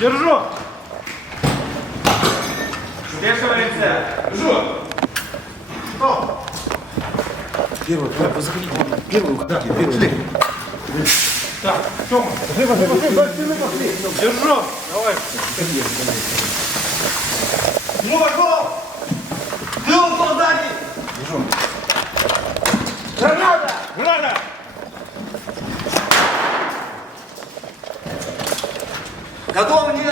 Держу. Смешиваемся. Держу. Стоп. Первый, вы заходите. Первый, да, первый. Так, Тёма. Держу. Давай. Ну, гол! Тыл сзади! Держу. Граната! Граната! Готов, не